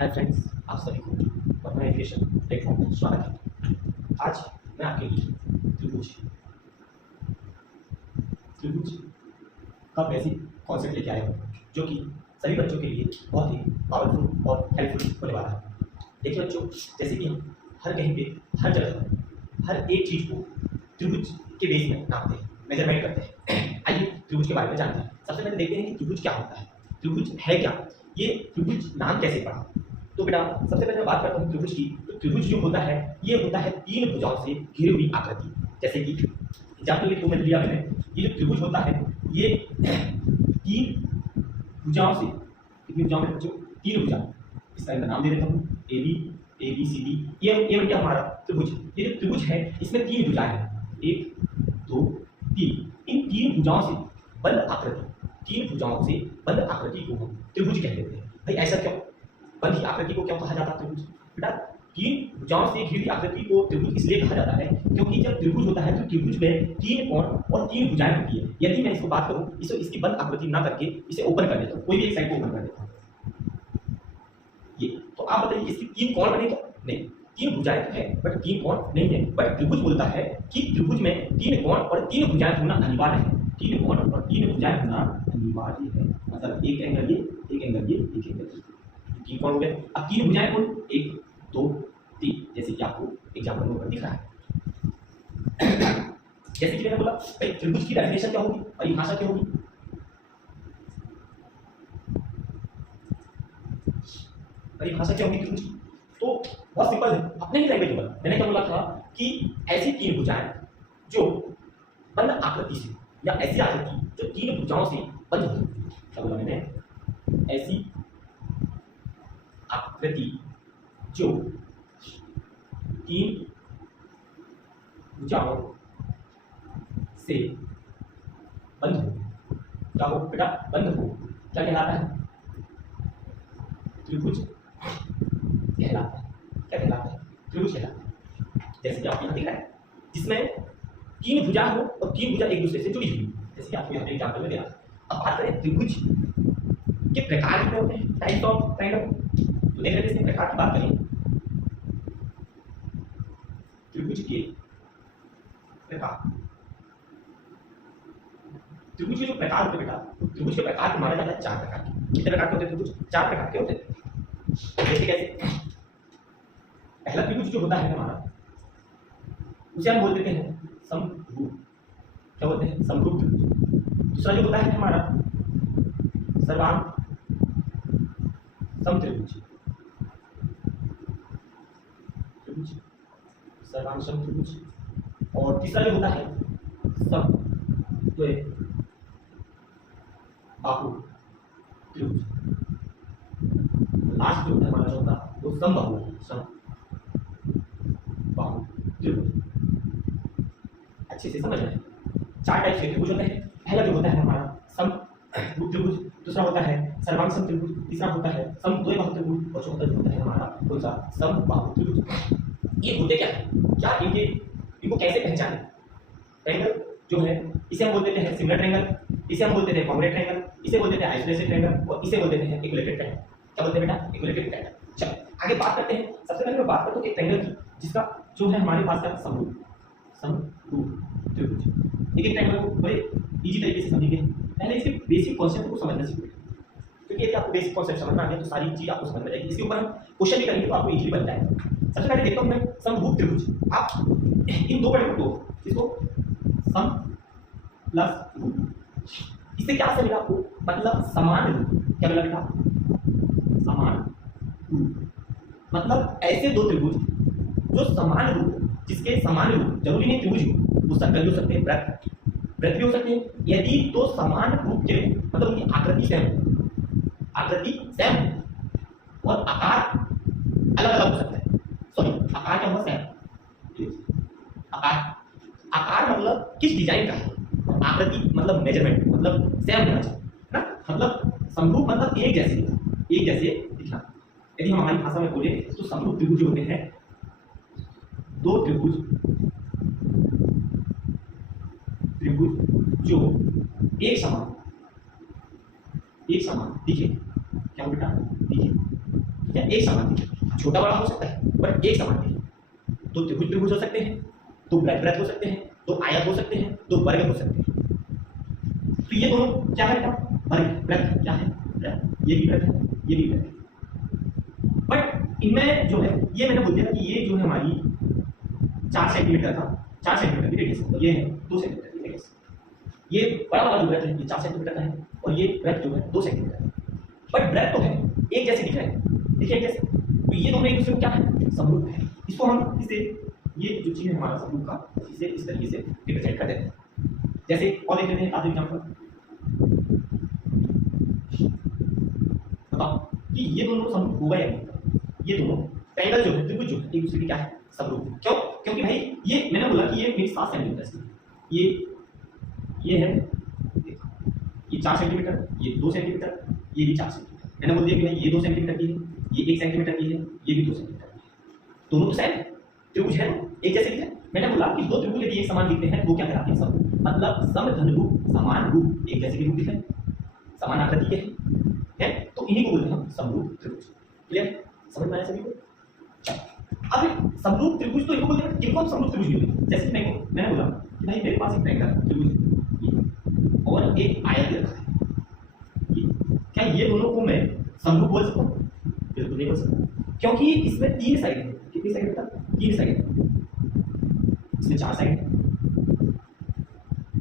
Hi friends, आप सभी को पटना एजुकेशन प्लेटफॉर्म पर स्वागत है। आज मैं आपके लिए त्रिभुज त्रिभुज का बेसिक कॉन्सेप्ट लेके आया हूँ, जो कि सभी बच्चों के लिए बहुत ही पावरफुल और हेल्पफुल होने वाला है। देखिए बच्चों, जैसे कि हम हर कहीं पे, हर जगह, हर एक चीज़ को त्रिभुज के बेस में नापते हैं, मेजरमेंट करते हैं। आइए त्रिभुज के बारे में जानते हैं। सबसे पहले देखते हैं कि त्रिभुज क्या होता है, त्रिभुज है क्या, ये त्रिभुज नाम कैसे पड़ा। तो बेटा, सबसे पहले मैं बात करता हूँ त्रिभुज की। तो त्रिभुज जो होता है, ये होता है तीन भुजाओं से घिरी हुई आकृति। जैसे कि एग्जाम्पल के रूप में लिया मैंने, ये जो त्रिभुज होता है, ये तीन भुजाओं से, कितनी भुजाओं में बच्चों? तीन भुजा। इसका मैं नाम दे देता हूँ ए बी सी डी। ये बन गया हमारा त्रिभुज। ये जो त्रिभुज है, इसमें तीन भुजाएं हैं, 1 2 3। इन तीन भुजाओं से बंद आकृति, तीन भुजाओं से बंद आकृति को हम त्रिभुज कह देते हैं। भाई ऐसा क्यों? बंद आकृति को क्यों कहा जाता है त्रिभुज? बेटा, तीन भुजाओं से घिरी आकृति को त्रिभुज इसलिए कहा जाता है क्योंकि जब त्रिभुज होता है तो त्रिभुज में तीन कोण और तीन भुजाएं होती है। यदि मैं इसको बात करूं, इसकी बंद आकृति ना करके इसे ओपन कर देता हूं, कोई भी एक साइड को ओपन कर देता हूं, ये तो आप बताइए इसकी तीन कोण बने? तो नहीं, तीन भुजाएं तो है बट तीन कोण नहीं है। बट त्रिभुज बोलता है कि त्रिभुज में तीन कोण और तीन भुजाएं होना अनिवार्य है। तीन कोण और तीन भुजाएं होना अनिवार्य है। मतलब एक एंगल ये, एक एंगल ये, एक एंगल ये, तीन कोण हो गए। अब तीन भुजाएं कौन? 1 2 3, जैसे कि आपको एग्जाम्पल में ऊपर दिख रहा है। जैसे कि मैंने बोला, भाई त्रिभुज की डेफिनेशन क्या होगी, परिभाषा क्या होगी? परिभाषा क्या होगी त्रिभुज की? तो बहुत सिंपल है, अपने ही लैंग्वेज में मैंने क्या बोला था कि ऐसी तीन भुजाएं जो बंद आकृति से, या ऐसी आकृति जो तीन भुजाओं से बंद होती है। क्या बोला मैंने? ऐसी आकृति जो तीन भुजाओं से बंद हो। क्या हो बेटा? बंद हो। क्या कहलाता है? त्रिभुज कहलाता है। क्या कहलाता है? त्रिभुज कहलाता है। जैसे कि आप यहाँ दिख रहा है, जिसमें तीन भुजा हो और तीन भुजा एक दूसरे से जुड़ी हुई, जैसे कि आपको यहाँ पे एग्जाम्पल में दिया। अब बात करें त्रिभुज के प्रकार कितने होते हैं, टाइप्स ऑफ ट्रायंगल। तो देख रहे हैं, इसमें प्रकार की बात करें, त्रिभुज के प्रकार। त्रिभुज के जो प्रकार होते हैं बेटा, तो त्रिभुज के प्रकार को माना जाता है 4 प्रकार के। कितने प्रकार के होते हैं त्रिभुज? 4 प्रकार के होते हैं। जैसे कैसे? पहला त्रिभुज जो होता है हमारा, उसे हम बोल देते हैं समरूप। क्या बोलते हैं? समरूप त्रिभुज। दूसरा जो होता है हमारा सर्वांग समत्रिभुज। सर्वांग समत्रिभुज। और तीसरा जो होता है समद्वय बाहु त्रिभुज। लास्ट जो होता है हमारा चौथा, वो समबाहु त्रिभुज। अच्छे से समझ रहे हैं? 4 टाइप के त्रिभुज होते हैं। पहला जो होता है हमारा समरूप त्रिभुज, दूसरा होता है सर्वांग समत्रिभुज, तीसरा होता है समद्वय बाहु त्रिभुज, और चौथा जो होता है हमारा कौन सा? समबाहु त्रिभुज। ये होते क्या है, क्या इनको कैसे पहचाने? ट्रायंगल जो है, इसे हम बोल देते हैं सिमिलर ट्रायंगल, इसे हम बोल देते हैं कॉन्ग्रुएंट ट्रायंगल, इसे बोल देते हैं आइसोसेलेस ट्रायंगल, और इसे बोल देते हैं इक्विलेटरल ट्रायंगल। क्या बोलते हैं बेटा? Equilateral triangle. चलो आगे बात करते हैं। सबसे पहले मैं बात करता हूँ एक ट्रायंगल की, जिसका जो है हमारे पास का समरूप त्रिभुज। एक ट्रायंगल को बड़े इजी तरीके से समझेंगे। पहले इसके बेसिक कॉन्सेप्ट को समझना सीखिए, क्योंकि यदि आपको बेसिक कॉन्सेप्ट समझ में आ गया तो सारी चीज आपको समझ में आएगी। इसके ऊपर हम क्वेश्चन भी करेंगे तो आपको इजीली बन जाएगा। सबसे पहले देखता हूँ मैं समरूप त्रिभुज। आप इन दो पॉइंट को, इसको सम प्लस रूप, इससे क्या समझेगा आपको? मतलब समान रूप। क्या बोला बेटा? समान रूप। मतलब ऐसे दो त्रिभुज जो समान रूप, जिसके समान रूप, जरूरी नहीं त्रिभुज हो, वो सर्कल भी हो सकते हैं, वृत्त भी हो सकते हैं। यदि तो समान रूप के, मतलब उनकी आकृति सेम और आकार अलग अलग हो सकता है। सॉरी, आकार क्या हुआ? सेम। आकार मतलब किस डिजाइन का है, आकृति मतलब मेजरमेंट, मतलब सेम होना चाहिए ना। मतलब समरूप मतलब एक जैसे दिखना। यदि हम हमारी भाषा में बोले तो समरूप त्रिभुज होते हैं दो त्रिभुज जो एक समान दिखे। क्या बेटा? दिखे। ठीक क्या एक समान है, छोटा बड़ा हो सकता है बट एक समान है। तो त्रिभुज हो सकते हैं, तो वृत्त हो सकते हैं, तो आयत हो सकते हैं, तो वर्ग हो सकते हैं। तो ये दोनों क्या है बेटा, वर्ग वृत्त क्या है, वृत्त। ये भी वृत्त है, ये भी वृत्त है। बट इनमें जो है ये मैंने बोल दिया कि ये जो है हमारी 4 सेंटीमीटर का 4 सेंटीमीटर की रेडियस है, ये है 2 सेंटीमीटर की रेडियस। ये बड़ा वाला जो वृत्त है ये 4 सेंटीमीटर का है और ये वृत्त जो है 2 सेंटीमीटर है। बट वृत्त तो है एक जैसे दिख रहे हैं, देखिए एक जैसे। तो ये दोनों एक दूसरे को क्या है, समरूप है। इसको हम इसे ये जो चीज है हमारा समरूप का, इसे इस तरीके से रिप्रेजेंट कर देते हैं। जैसे और देख लेते हैं, आप एग्जांपल बताओ कि ये दोनों समरूप होगा या नहीं। ये दोनों ट्रायंगल जो है, त्रिभुज जो है, एक दूसरे की क्या है, समरूप। क्यों? क्योंकि भाई ये मैंने बोला कि ये मेरी 7 सेंटीमीटर है, ये है ये 4 सेंटीमीटर, ये 2 सेंटीमीटर, ये भी 4 सेंटीमीटर। मैंने बोल दिया कि भाई ये 2 सेंटीमीटर की है, ये 1 सेंटीमीटर की है, ये भी 2 सेंटीमीटर की है। दोनों तो सेम त्रिभुज है, एक जैसे दिखते हैं। मैंने बोला कि दो त्रिभुज यदि एक समान दिखते हैं वो क्या कहलाते हैं, समरूप। मतलब समघन रूप, समान रूप, एक जैसे के रूप दिखते हैं, समान आकृति के हैं, तो इन्हीं को बोलते हैं हम समरूप त्रिभुज। क्लियर, समझ में आया सभी को? अब समरूप त्रिभुज तो इनको बोलते हैं, जिनको हम समरूप त्रिभुज बोलते हैं। जैसे मैंने बोला कि भाई मेरे पास एक ट्रायंगल त्रिभुज और एक आयत रखा है, क्या ये दोनों को मैं समरूप बोल सकता हूँ? बिल्कुल नहीं बोल सकता, क्योंकि इसमें 3 साइड है। कितनी साइड है? 3 साइड है। इसमें 4 साइड है।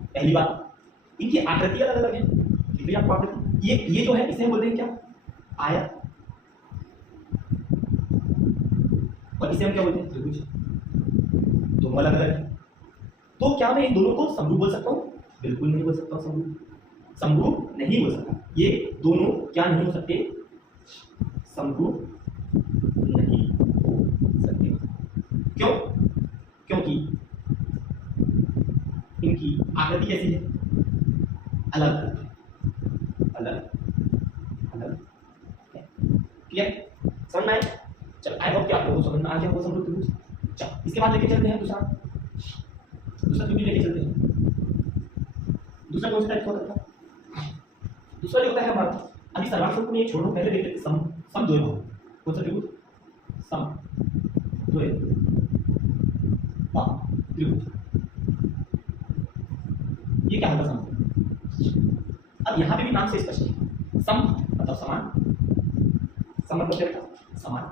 पहली बात, इनकी आकृति अलग अलग है। दिख रही है आपको आकृति? ये जो है इसे हम बोलते हैं क्या, आयत, और इसे हम क्या बोलते हैं, त्रिभुज। दोनों अलग अलग है। तो क्या मैं इन दोनों को समरूप बोल सकता हूँ? बिल्कुल नहीं बोल सकता हूँ, समरूप नहीं बोल सकता। ये दोनों क्या नहीं हो सकते, समरूप नहीं हो सकते। क्यों? क्योंकि इनकी आकृति कैसी है, अलग अलग अलग है। क्लियर, समझ में आया? चलो आई होप कि आप लोगों को समझ में आ गया होगा समरूप त्रिभुज। चलो इसके बाद लेके चलते हैं दूसरा त्रिभुज लेके चलते हैं। दूसरा कौन सा टाइप का होता है? दूसरा जो होता है हमारा, अभी सर्वांश को ये छोड़ो, पहले देखते हैं समद्वयभाव। कौन सा त्रिभुज? समद्वयभाव त्रिभुज। ये क्या होता है समद्वयभाव? अब यहाँ पे भी नाम से स्पष्ट है। सम मतलब समान, सम मतलब क्या? समान।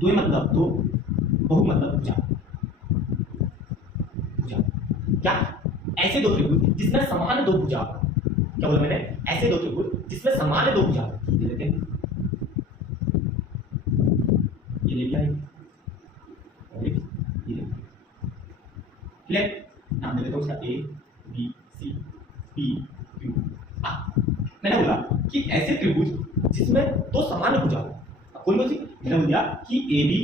द्वय मतलब दो, बहु मतलब भुजा। भुजा क्या? ऐसे दो त्रिभुज जिसमें समान दो भुजा। क्या बोला मैंने? ऐसे दो त्रिभुज जिसमें समान दो भुजा। ये लेते हैं, ये ले लिया, ये क्लियर। नाम दे देता हूँ उसका A B C D Q R. मैंने बोला कि ऐसे त्रिभुज जिसमें दो समान भुजा हो। कौन कौन सी? मैंने बोल दिया कि ए बी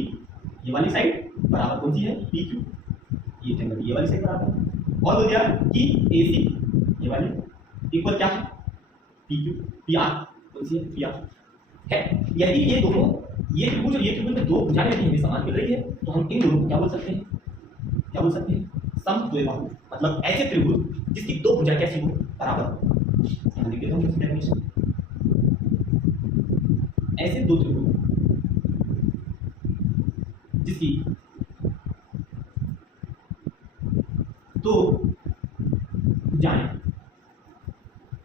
ये वाली साइड बराबर कौन सी है, पी क्यू। ये ट्रायंगल ये वाली साइड बराबर है। और बोल दिया कि ए सी ये वाली इक्वल क्या है, पी क्यू। पी आर कौन सी है, पी आर है। यदि ये दोनों, ये त्रिभुज और ये त्रिभुज में दो भुजाएं यदि हमें समान मिल रही है तो हम इन दोनों को क्या बोल सकते हैं, क्या बोल सकते हैं, समद्वयबाहु। मतलब ऐसे त्रिभुज जिसकी दो भुजाएं कैसी हो, बराबर हो। यहाँ लिख देता हूँ इसकी डेफिनेशन। ऐसे दो त्रिभुज जिसकी दो भुजाएं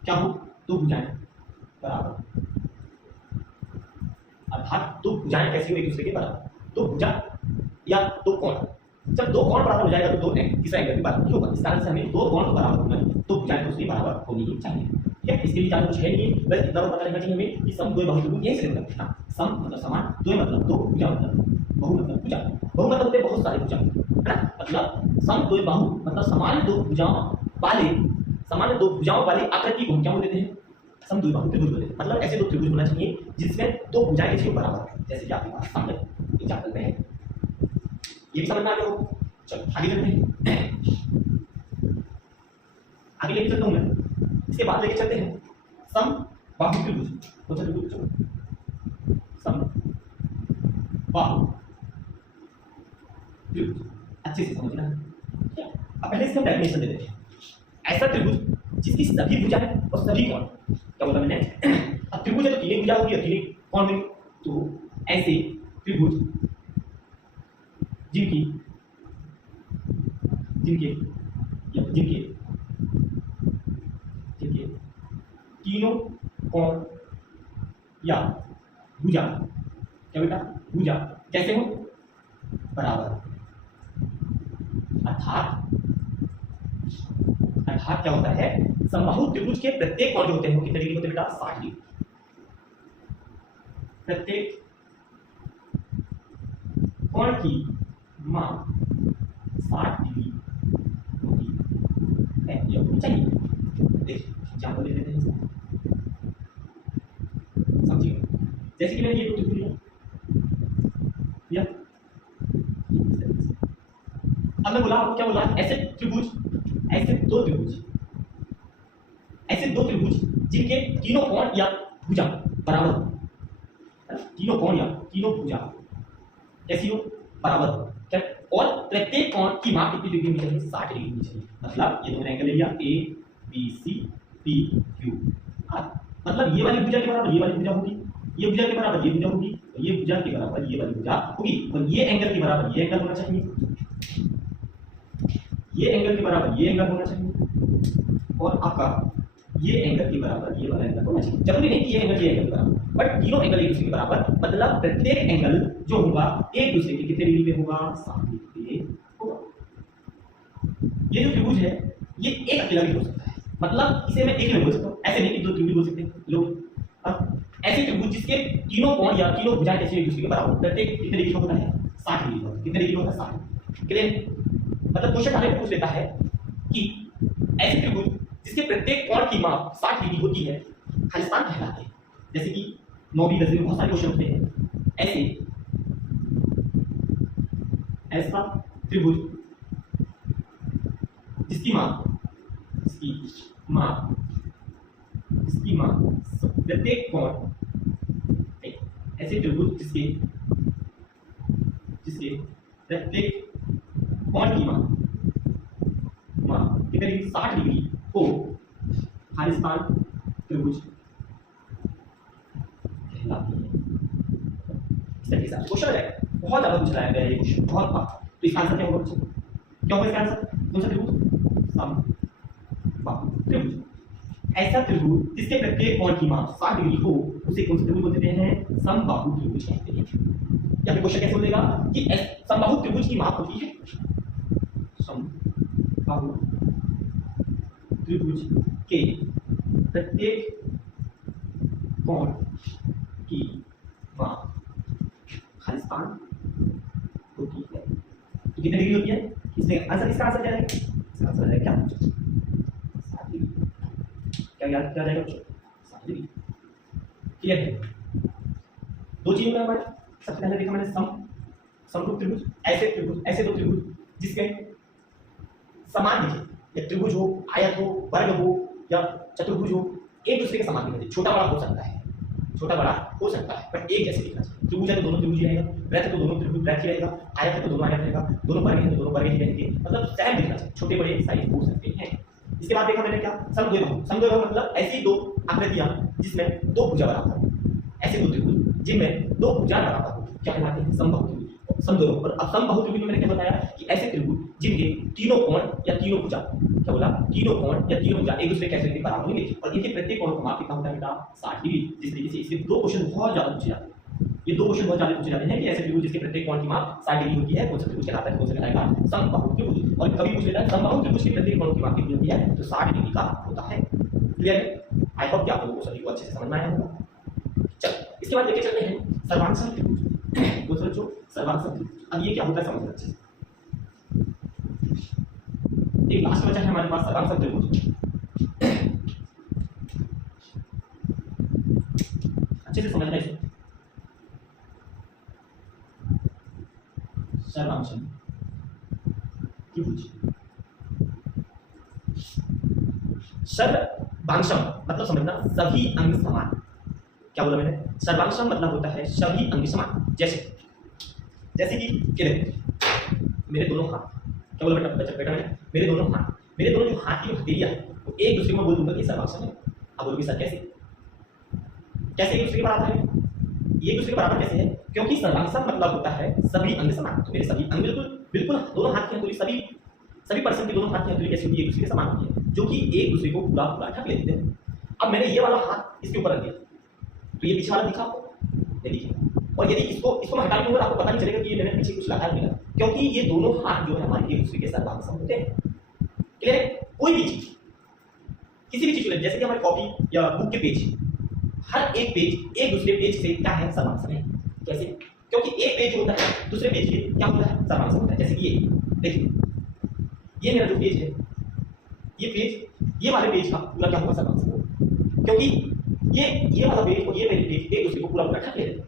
क्या हो, दो भुजाएं बराबर। अर्थात दो भुजाएं कैसी हो, एक दूसरे के बराबर। दो भुजा या दो कोण, जब दो कोण बराबर हो जाएगा तो दो तीसरा एंगल भी बराबर नहीं होगा। इस कारण से हमें दो कोण तो बराबर होना है, तो भुजाएं तो उसकी बराबर होनी ही चाहिए। ठीक है, इसके लिए ज्यादा कुछ है नहीं, बस इतना पता रहना चाहिए हमें कि समद्वयबाहु त्रिभुज यही से मतलब। हाँ, सम मतलब समान, द्वय मतलब दो, भुजा मतलब बहु मतलब भुजा। बहु मतलब होते हैं बहुत सारे भुजा, है ना। मतलब समद्वयबाहु मतलब समान दो भुजाओं वाले, समान दो भुजाओं वाली आकृति को क्या बोलते हैं, समद्वयबाहु त्रिभुज बोलते हैं। मतलब ऐसे दो त्रिभुज होना चाहिए जिसमें दो भुजाएं किसी बराबर है, जैसे कि आपके पास सामने एग्जांपल में है। ये भी समझ में आ गया हो। चलो आगे चलते हैं, आगे लेके चलता हूं मैं। इसके बाद लेके चलते हैं समबाहु त्रिभुज। कौन सा त्रिभुज? समबाहु त्रिभुज। अच्छे से समझना है। अब पहले इसका डेफिनेशन दे देते हैं। ऐसा त्रिभुज जिसकी सभी भुजाएं और सभी कोण, क्या बोला मैंने? अब त्रिभुज है तो तीन भुजा होगी, अकेले कोण में, तो ऐसे त्रिभुज जिनकी जिनके जिनके जिनके तीनों कोण या भुजा, क्या बेटा, भुजा कैसे हो, बराबर। अर्थात क्या होता है, समबाहु त्रिभुज के प्रत्येक कोण जो होते हैं कितने डिग्री होते हैं बेटा, 60 डिग्री। प्रत्येक कोण की माप 60 डिग्री होती है, यह होनी चाहिए। देखिए एग्जाम्पल ले लेते हैं इसका, समझिए। जैसे कि मैंने ये त्रिभुज लिया, अब मैं बोला, क्या बोला, ऐसे त्रिभुज, ऐसे दो त्रिभुज, ऐसे दो त्रिभुज जिनके तीनों कोण या भुजा बराबर, तीनों कोण या तीनों भुजा कैसी हो, बराबर, क्या, और प्रत्येक कोण की माप कितनी डिग्री में चाहिए, 60 डिग्री में चाहिए। मतलब ये दोनों एंगल ले लिया, A B C P Q, मतलब ये वाली भुजा के बराबर ये वाली भुजा होगी, ये भुजा के बराबर ये भुजा होगी, और ये भुजा के बराबर ये वाली भुजा होगी, और ये एंगल के बराबर ये एंगल होना चाहिए, ये एंगल के बराबर ये एंगल होना चाहिए, और आपका ये एंगल के बराबर ये वाला एंगल होना चाहिए। जरूरी नहीं कि ये एंगल के बराबर, बट तीनों एंगल एक दूसरे के बराबर, मतलब प्रत्येक एंगल जो होगा एक दूसरे के कितने डिग्री पे होगा, 60 डिग्री पे होगा। ये जो त्रिभुज है ये एक अकेला भी हो सकता है, मतलब इसे मैं एक में बोल सकता हूँ, ऐसे नहीं कि दो त्रिभुज बोल सकते हैं लोग। अब ऐसे त्रिभुज जिसके तीनों कोण या तीनों भुजाएं कैसे एक दूसरे के बराबर, प्रत्येक कितने डिग्री का होता है, 60 डिग्री का। कितने डिग्री होता है, 60। क्लियर, मतलब क्वेश्चन डायरेक्ट पूछ लेता है कि ऐसे त्रिभुज जिसके प्रत्येक कोण की माप 60 डिग्री होती है खलिस्तान कहलाते हैं। जैसे कि 9वीं 10वीं में बहुत सारे क्वेश्चन होते हैं ऐसे, ऐसा त्रिभुज जिसकी माप प्रत्येक कोण, ऐसे त्रिभुज जिसके प्रत्येक कोण की माप कितनी डिग्री, 60 डिग्री को खालिस्तान त्रिभुज कहलाती है। इस तरीके से क्वेश्चन है, बहुत ज्यादा पूछ रहा है ये क्वेश्चन, बहुत बार। तो इसका आंसर क्या होगा बच्चों, क्या होगा इसका आंसर, कौन सा त्रिभुज, समबाहु त्रिभुज। ऐसा त्रिभुज जिसके प्रत्येक कोण की माप 60 डिग्री हो उसे कौन सा त्रिभुज बोलते हैं, समबाहु त्रिभुज कहते हैं। या फिर क्वेश्चन कैसे बोलेगा कि समबाहु त्रिभुज की माप होती है, समबाहु त्रिभुज के प्रत्येक कोण की माप खालिस्तान होती है। तो कितनी डिग्री होती है, इसमें आंसर, इसका आंसर क्या है, इसका आंसर है क्या, 60 डिग्री। क्या याद क्या जाएगा बच्चों, 60 डिग्री। क्लियर है, दो चीजों में हमारे सबसे पहले देखा मैंने समरूप त्रिभुज, ऐसे दो त्रिभुज जिसके समान दिखे, या त्रिभुज हो, आयत हो, वर्ग हो या चतुर्भुज हो, एक दूसरे के समान दिखना चाहिए। छोटा बड़ा हो सकता है, पर एक जैसे दिखना चाहिए। त्रिभुज है तो दोनों त्रिभुज ही रहेगा, वृत्त है तो दोनों त्रिभुज वृत्त ही रहेगा, आयत है तो दोनों आयत रहेगा, दोनों वर्ग है तो दोनों वर्ग ही रहेंगे, मतलब सेम दिखना चाहिए, छोटे बड़े साइज हो सकते हैं। इसके बाद देखा मैंने क्या, समद्विबाहु मतलब ऐसी दो आकृतियां जिसमें दो भुजा बराबर हो, ऐसे दो त्रिभुज जिनमें दो भुजा बराबर हो, क्या कहलाते हैं, समबाहु त्रिभुज। समद्विबाहु पर अब समबाहु त्रिभुज में मैंने क्या बताया कि ऐसे त्रिभुज जिनके तीनों कोण या तीनों भुजा, क्या बोला, तीनों कोण या तीनों भुजा एक दूसरे कैसे बराबर होंगे, और इनके प्रत्येक कोण का माप कितना होता है बेटा, 60 डिग्री। जिस तरीके से इसके दो क्वेश्चन बहुत ज्यादा पूछे जाते हैं, ये दो क्वेश्चन बहुत ज्यादा पूछे जाते हैं कि ऐसे त्रिभुज जिसके प्रत्येक कोण की माप 60 डिग्री होती है कौन सा त्रिभुज कहलाता है, कौन सा कहलाएगा, समबाहु त्रिभुज। और कभी पूछ लेता है समबाहु त्रिभुज के प्रत्येक कोण की माप कितनी होती है, तो 60 डिग्री का होता है। क्लियर है, आई होप कि आप लोगों को सभी को अच्छे से समझ में आया होगा। चलो इसके बाद लेके चलते हैं सर्वांग त्रिभुज। कौन सा बच्चों, सर्वांग त्रिभुज। अब ये क्या होता है समझना अच्छे से, एक लास्ट बचा है हमारे पास सर्वांग त्रिभुज। अच्छे से समझना इसको, सर्वांग त्रिभुज। सर्वांशम मतलब समझना सभी अंग समान। क्या बोला मैंने, सर्वांशम मतलब होता है सभी अंग समान। जैसे कि मेरे दोनों हाथ, क्या बोला बेटा मैंने, मेरे दोनों जो हाथ की हथेलियां है वो एक दूसरे को बोल दूंगा कि सर्वांशम है। अब बोलोगे सर कैसे, कैसे एक दूसरे के बराबर है? ये एक दूसरे के बराबर कैसे है? क्योंकि सर्वांग मतलब होता है सभी अंग समान। तो मेरे सभी अंग बिल्कुल बिल्कुल दोनों हाथ की हथेली, सभी पर्सन की दोनों हाथ की हथेली कैसी होती है? एक दूसरे के समान होती है, जो कि एक दूसरे को पूरा पूरा ढक लेते हैं। अब मैंने ये वाला हाथ इसके ऊपर रख दिया, तो ये पीछे वाला दिखा आपको? ये देखिए। और यदि इसको मैं हटा दूंगा, आपको पता नहीं चलेगा कि ये मैंने पीछे कुछ लगाया मिला, क्योंकि ये दोनों हाथ जो है हमारे एक दूसरे के सर्वांग होते हैं। क्लियर है? कोई भी चीज, किसी भी चीज, जैसे कि हमारी कॉपी या बुक के पेज, हर एक पेज एक दूसरे पेज से क्या है? सर्वांग है। कैसे? क्योंकि एक पेज होता है दूसरे पेज के क्या होता है? सर्वांग होता है। जैसे कि ये देखिए, ये मेरा जो पेज है, ये पेज, ये वाले पेज का पूरा क्या होगा? सर्वांग होगा, क्योंकि ये वाला पेज और ये मेरे पेज एक दूसरे को पूरा पूरा ढक लेते हैं।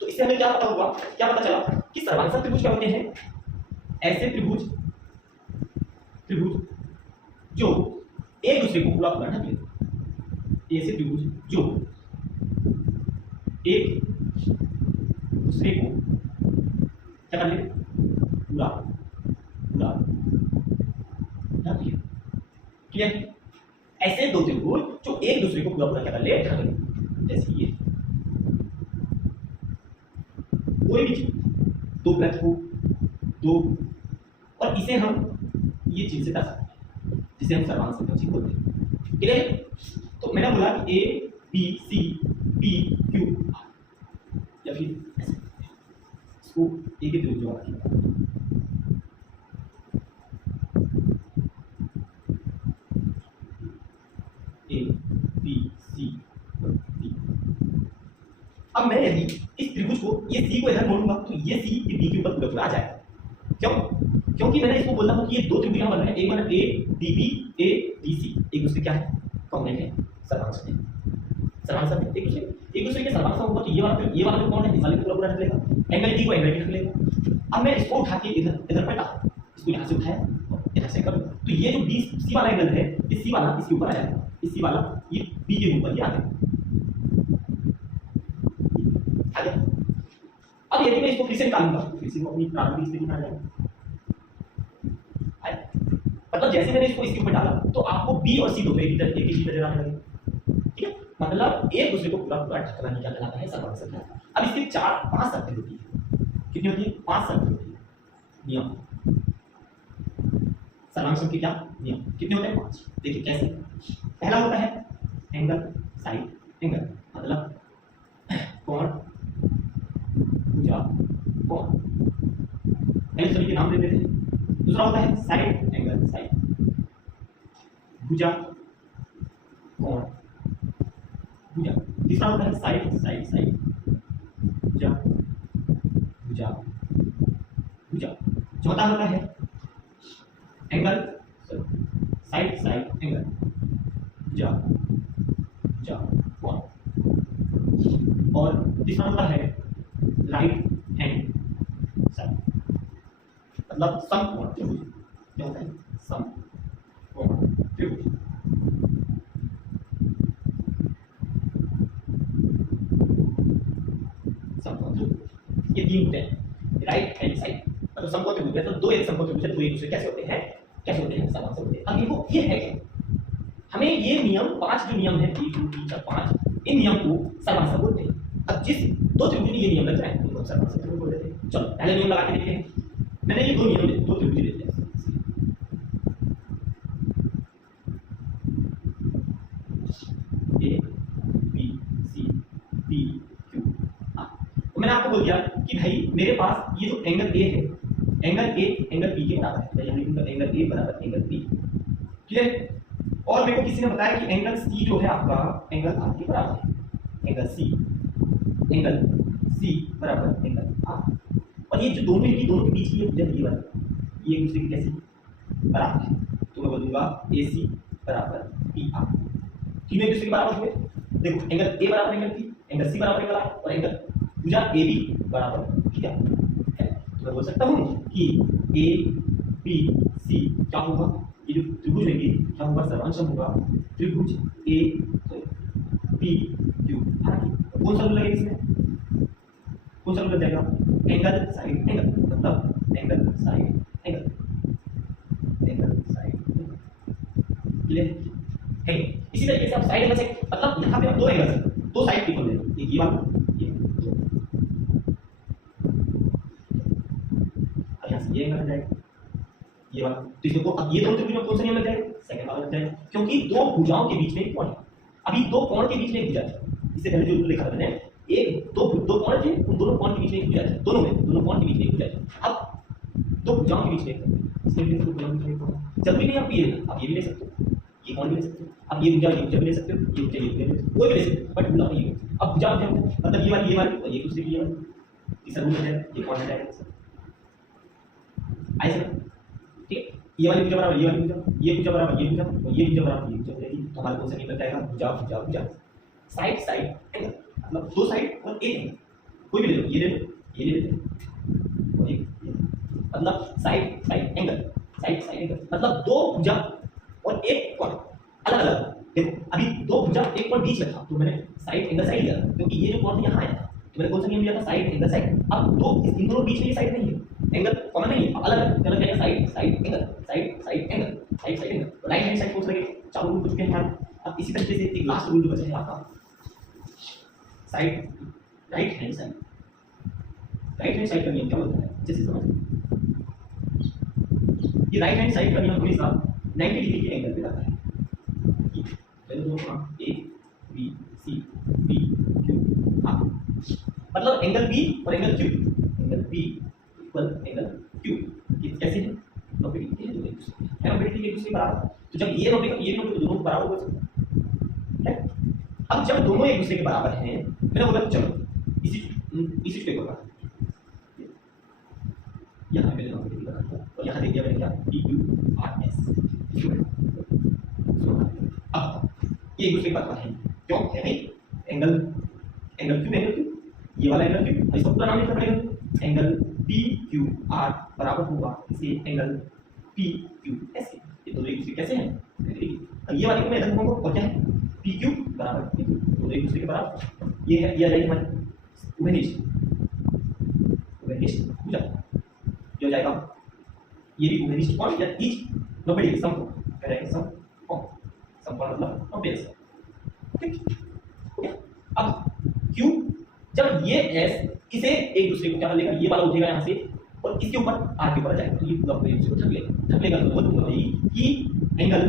तो इससे हमें क्या पता हुआ, क्या पता चला कि सर्वांग त्रिभुज क्या होते हैं? ऐसे त्रिभुज जो एक दूसरे को पूरा पूरा ढक लेते हैं। ऐसे त्रिभुज जो एक दूसरे को क्या कर लेते? पूरा पूरा ढक लेते। क्लियर? ऐसे दो त्रिभुज जो एक दूसरे को पूरा पूरा क्या कर ले? ढक ले। जैसे ये कोई भी चीज, दो वृत्त हो, दो, और इसे हम ये चीज से कर सकते हैं, जिसे हम सर्वांग समकोण बोलते हैं। क्लियर? तो मैंने बोला कि A B C P Q, या फिर ऐसे इसको एक ही त्रिभुज रखिए। A B C D. अब मैं यदि इस त्रिभुज को, ये सी को इधर मोड़ूंगा तो ये सी ये बी के ऊपर पूरा आ जाएगा। क्यों? क्योंकि मैंने इसको बोला कि ये दो त्रिभुज यहां बन रहे हैं, एक बना A D B, A D C, एक दूसरे क्या है? कॉम्प्लेक्स है, सर्वांग है। सर्वांग है एक दूसरे के सर्वांग होगा, तो ये वाला कौन है? इस वाले को पूरा पूरा ढक लेगा, एंगल डी को एंगल डी ढक लेगा। अब मैं इसको उठा के इधर पलटा, इसको यहां से उठाया और इधर से करूं, तो ये जो बी सी वाला एंगल है, ये सी वाला इसके ऊपर आ जाएगा, इस सी वाला ये बी के ऊपर ही आ जाएगा। अब यदि मैं इसको फिर से निकालूंगा, फिर से अपनी प्रारंभिक स्थिति में आ जाएगा। मतलब जैसे मैंने इसको इसके ऊपर डाला, तो आपको बी और सी दोनों एक ही तरह आने लगे। ठीक है? मतलब एक दूसरे को पूरा पूरा ढकना ही क्या कहलाता है? सर्वांग संख्या। अब इसके 4-5 शर्तें होती है। कितनी होती है? 5 शर्तें होती है। नियम सर्वांग संख्या क्या? नियम कितने होते हैं? 5। देखिए कैसे। पहला होता है एंगल, साइड एंगल, मतलब कोण, भुजा, कोण, पहले सभी के नाम दे देते हैं। दूसरा होता है साइड एंगल, साइड, भुजा, कोण, भुजा। तीसरा होता है साइड साइड साइड, भुजा भुजा भुजा। चौथा होता है एंगल, साइड साइड एंगल, भुजा भुजा, कोण। और तीसरा होता है राइट हैंड साइड, मतलब समकोण त्रिभुज। क्या होता है? समकोण त्रिभुज। समकोण त्रिभुज ये 3 होते हैं, राइट हैंड साइड, मतलब समकोण त्रिभुज है। तो दो एक समकोण त्रिभुज है, दो एक दूसरे कैसे होते हैं? कैसे होते हैं? समान से होते हैं। अब देखो ये है क्या? हमें ये नियम 5 जो नियम है 1 2 3 4 5, इन नियम को समान बोलते हैं। अब जिस दो त्रिभुज में ये नियम लग जाए उनको समान से बोल देते हैं। चलो पहले नियम लगा के देखते हैं। मैंने ये दो नियम, दो त्रिभुज ले लिया, A B C P Q. तो मैंने आपको बोल दिया कि भाई मेरे पास ये जो एंगल ए है, एंगल ए एंगल बी के बराबर है। मैं यहाँ लिखूंगा एंगल ए बराबर एंगल बी। क्लियर? और मेरे को किसी ने बताया कि एंगल सी जो है आपका, एंगल आर के बराबर है। एंगल सी बराबर एंगल आर। और ये जो दोनों के बीच की भुजा ये वाला, ये एक दूसरे की कैसी बराबर है, तो मैं बोलूंगा ए सी बराबर पी आर। तीनों एक दूसरे के बराबर हुए। देखो एंगल ए बराबर एंगल पी, एंगल सी बराबर एंगल आर, और एंगल भुजा ए बी बराबर थीटा है। तो मैं बोल सकता हूँ कि ए बी सी क्या होगा? ये जो त्रिभुज है ये क्या होगा? सर्वांश होगा त्रिभुज ए बी क्यू आर। कौन सा रूल लगेगा इसमें? कौन सा रूल लग जाएगा? एंगल साइड एंगल, मतलब angle side angle, angle side angle. Clear है? इसी तरीके से आप साइड एंगल से, मतलब यहाँ पे दो दो साइड इक्वल है, एक ये वाला ये दो। अब यहाँ से ये एंगल लग जाएगा ये वाला, तो इसको अब ये दोनों त्रिभुज में कौन सा नियम लग जाएगा, सेकंड वाला लग जाएगा, क्योंकि दो भुजाओं के बीच में एक कोण है। अभी दो कोण के बीच में एक भुजा है, इससे पहले जो लिखा था मैंने, एक दो कोण थे, उन दोनों कोण के बीच में एक भुजा है, दोनों कोण के बीच में एक भुजा है। अब दो भुजाओं के बीच में इसलिए दो भुजाओं के बीच में जरूरी नहीं आप ये ले सकते हो, ये कोण भी ले सकते हो, आप ये भुजा भी ले सकते हो, ये भुजा ये भी ले सकते हो, कोई भी ले सकते हो, बट भुजा नहीं है। अब भुजा मतलब ये वाली और ये दूसरी ये वाली, तीसरा रूल है ये कोण है ऐसे, ठीक है। ये वाली भुजा बराबर ये वाली भुजा, ये भुजा बराबर ये भुजा, और ये भुजा बराबर ये भुजा हो जाएगी, तो हमारा कौन सा नियम लग जाएगा, भुजा भुजा भुजा, साइड साइड एंगल, मतलब दो साइड और एक एंगल, कोई भी ले लो, ये ले लो, ये ले लो, और ये मतलब side side angle, side side angle, मतलब दो भुजा और एक कोण अलग अलग। देखो अभी दो भुजा एक कोण बीच में था, तो मैंने साइड एंगल साइड लिया, क्योंकि ये जो कोण यहाँ आया था, तो मैंने कौन सा नियम लिया था, साइड एंगल साइड। अब दो इन दोनों बीच में ये साइड नहीं है, एंगल कॉमन नहीं है, अब अलग अलग चला जाएगा, side side angle, side side angle, side side angle, right hand side कौन सा लगेगा, चारों रूल चुके हैं। अब इसी तरीके से एक लास्ट रूल जो बचा है आपका, side right hand side, right hand side का नियम क्या होता है, जैसे समझ ये राइट हैंड साइड का नियम हमेशा 90 डिग्री के एंगल पे रहता है। पहले दोनों A B C B Q R, मतलब एंगल बी और angle Q, angle B equal angle Q, ये कैसे है, 90 डिग्री है, दोनों है 90 डिग्री एक दूसरे के बराबर। तो जब ये 90 ये 90 तो दोनों बराबर हो सकते हैं। अब जब दोनों एक दूसरे के बराबर हैं, मैंने बोला चलो इसी पे होगा, यहाँ मैंने 90 डिग्री लगा दिया और यहाँ देख दिया मैंने क्या, पी क्यू आर एस। अब ये एक दूसरे के बराबर है, क्यों है भाई, एंगल एंगल क्यू, ये वाला एंगल क्यू, इसका पूरा नाम लिखना पड़ेगा, एंगल पी क्यू आर बराबर होगा इसे एंगल पी क्यू एस। ये दोनों एक दूसरे कैसे हैं, अब ये वाले को मैं इधर घुमाऊंगा और क्या है, पी क्यू बराबर पी क्यू, दोनों एक दूसरे के बराबर। ये है, ये आ जाएगी हमारी उभयनिष्ठ भुजा, ये हो जाएगा, ये भी उभयनिष्ठ कोण या इच 90 डिग्री समकोण कह रहे हैं, समकोण, समकोण मतलब 90 डिग्री, ठीक। अब Q जब ये S इसे एक दूसरे को क्या लेगा, ये वाला उठेगा यहाँ से और इसके ऊपर R के ऊपर आ जाएगा, तो ये पूरा एक दूसरे को ढक लेगा, तो वो बोलेगी कि एंगल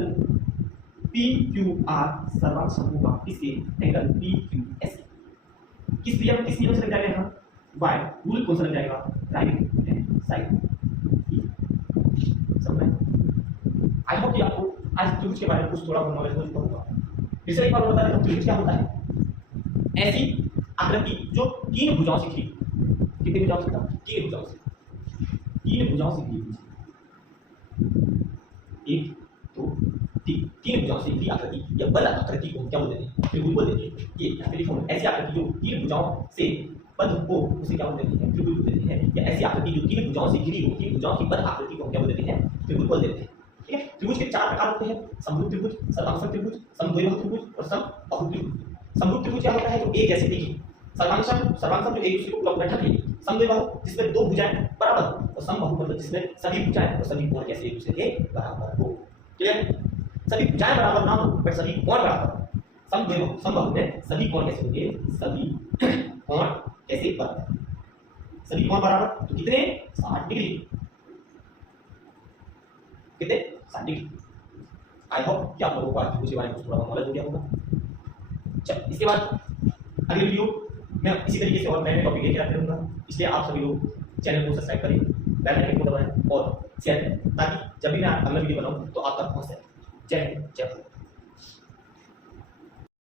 PQR सर्वांग होगा इसके एंगल PQS। किस नियम से लग जाएगा यहाँ, Y रूल कौन सा लग जाएगा, राइट हैंड साइड। समझ में, आई होप कि आपको आज त्रिभुज के बारे में कुछ थोड़ा बहुत नॉलेज हो चुका होगा। फिर से एक बार बता देता हूं, त्रिभुज क्या होता है, ऐसी आकृति जो तीन भुजाओं से घिरी, कितनी भुजाओं से, तीन भुजाओं से, तीन भुजाओं से घिरी, एक दो तीन भुजाओं से घिरी आकृति या बल आकृति को क्या बोलते हैं, त्रिभुज बोलते हैं। ये यहाँ पे लिखा हुआ है, ऐसी आकृति जो तीन भुजाओं से बद्ध हो उसे क्या बोलते हैं, त्रिभुज बोलते हैं। या ऐसी आकृति जो तीन भुजाओं से घिरी हो, तीन भुजाओं की बद्ध आकृति को क्या बोलते हैं, त्रिभुज बोल देते हैं। ठीक है, त्रिभुज के चार प्रकार होते हैं, समरूप त्रिभुज, सर्वांग त्रिभुज, समद्विबाहु त्रिभुज और समबाहु त्रिभुज। समरूप त्रिभुज क्या होता है, जो एक जैसे दिखे, सर्वांग जो एक दूसरे को पूरा ढक ले, समद्विबाहु जिसमें दो भुजाएं बराबर, और समबाहु मतलब जिसमें सभी भुजाएं और सभी कोण कैसे एक दूसरे के बराबर हो। क्लियर, सभी भुजाएं बराबर ना हो बट सभी कोण बराबर। समबाहु में सभी कोण कैसे होंगे, सभी कोण कैसे बराबर, सभी कोण बराबर, तो कितने 60 डिग्री, कितने 60 डिग्री। आई होप कि आप लोगों को आज त्रिभुज के बारे में थोड़ा नॉलेज हो गया होगा। चल इसके बाद अगली वीडियो मैं इसी तरीके से और नए टॉपिक लेकर आते रहूंगा, इसलिए आप सभी लोग चैनल को सब्सक्राइब करें, बेल आइकन को दबाएं और शेयर करें, ताकि जब भी मैं अगला वीडियो बनाऊं तो आप तक पहुंच जाए। जय हिंद, जय भारत।